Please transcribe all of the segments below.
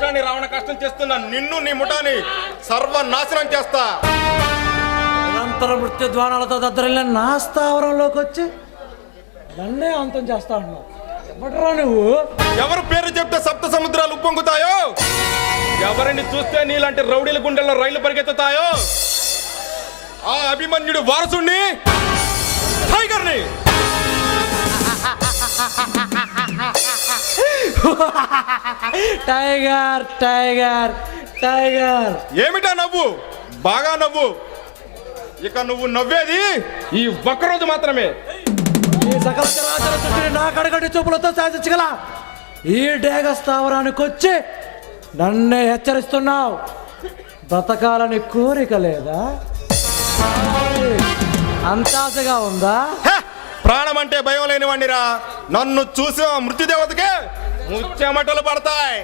రాష్ట్రాన్ని రావణ కష్టం చేస్తున్న నిన్ను నీ ముఠాని సర్వనాశనం చేస్తా. నిరంతర మృత్యుధ్వానాలతో దద్దరిల్లిన నా స్థావరంలోకి వచ్చి నన్నే అంతం చేస్తా ఉన్నావు. ఎవడరా నువ్వు? ఎవరు పేరు చెప్తే సప్త సముద్రాలు ఉప్పొంగుతాయో, ఎవరిని చూస్తే నీలాంటి రౌడీల గుండెల్లో రైళ్లు పరిగెత్తుతాయో ఆ అభిమన్యుడు వారసుణ్ణి, టైగర్ని. Tiger tiger tiger. ఏమిటా నవ్వు? బాగా నవ్వు. ఇక నువ్వు నవ్వేది ఈ ఒక్కరోజు మాత్రమే. ఈ సకల చరాచర సృష్టిని నా కడగటి చూపులతో సాధించగల ఈ డేగ స్థావరానికి వచ్చి నన్నే హెచ్చరిస్తున్నావు. బ్రతకాలని కోరిక లేదా? అంతాసగా ఉందా? ప్రాణం అంటే భయం లేని వాడిరా. నన్ను చూసి మృత్యుదేవతకే ముచ్చెమటలు పడతాయి.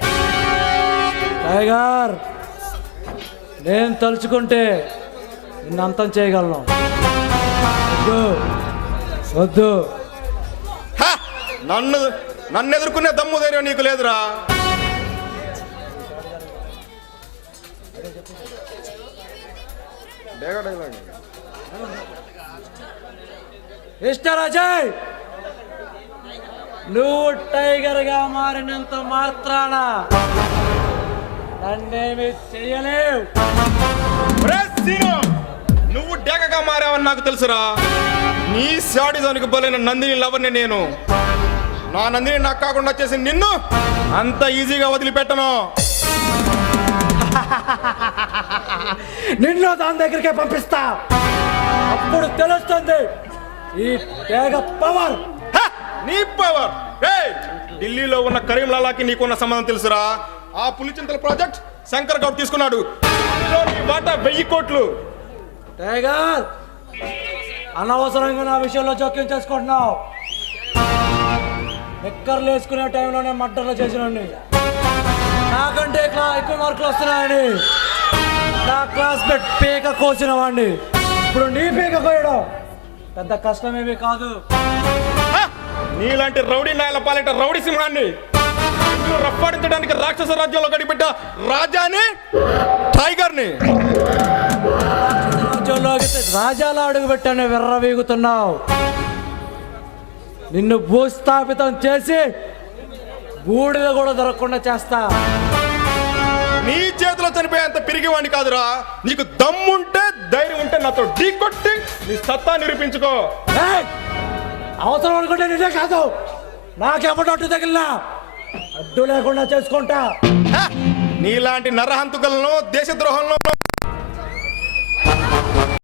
టైగర్, నేను తలుచుకుంటే నిన్ను అంతం చేయగలను. వద్దు వద్దు. నన్ను ఎదుర్కొనే దమ్ము ధైర్యం నీకు లేదురా. మిస్టర్ అజయ్, నువ్వు టైగర్ గా మారినంత మాత్రాన నన్నేమి చెయ్యలేవు. నువ్వు డేగగా మారావని నాకు తెలుసురా. నీ శాడిజానికి బలైన నందిని లవర్ని నేను. నా నందిని నాకు కాకుండా చేసి నిన్ను అంత ఈజీగా వదిలిపెట్టను. నిన్ను దాని దగ్గరికే పంపిస్తా. అప్పుడు తెలుస్తుంది ఈ డేగ పవర్. నీ పవర్. ఢిల్లీలో ఉన్న కరీంలాలాకి నీకున్న సంబంధం తెలుసురా. ఆ పులిచింతల ప్రాజెక్ట్ శంకర్ గౌడ్ తీసుకున్నాడు. నీ వాటా 1000 కోట్లు. టైగర్, అనవసరంగా నా విషయంలో జోక్యం చేసుకుంటున్నావు. ఎక్కర్లు వేసుకునే టైంలోనే మర్డర్లు చేసినండి. నాకంటే ఎక్కువ మార్కులు వస్తున్నాయని నా క్లాస్మేట్ పీక కోసిన వాడిని ఇప్పుడు నీ పీక కోయడం పెద్ద కష్టమేమీ కాదు. నీలాంటి రౌడీ నాయల పాలిట రౌడీ సింహాన్ని రప్పాడించడానికి రాక్షస రాజ్యంలో గడిపెట్ట రాజాని, టైగర్ని. రాజ్యంలోకి రాజాల అడుగు పెట్టాను విర్రవీగుతున్నావు. నిన్ను భూస్థాపితం చేసి బూడిద కూడా దొరకకుండా చేస్తా. నీ చేతిలో చనిపోయేంత పిరిగివాణ్ణి కాదురా. నీకు దమ్ముంటే ధైర్యం ఉంటే నాతో ఢీ కొట్టి నీ సత్తా నిరూపించుకో. అవసరం అనుకుంటే నిజే కాదు, నాకెవడొట్టు తగిలినా అడ్డు లేకుండా చేసుకుంటా. నీలాంటి నరహంతుకలను, దేశద్రోహంలో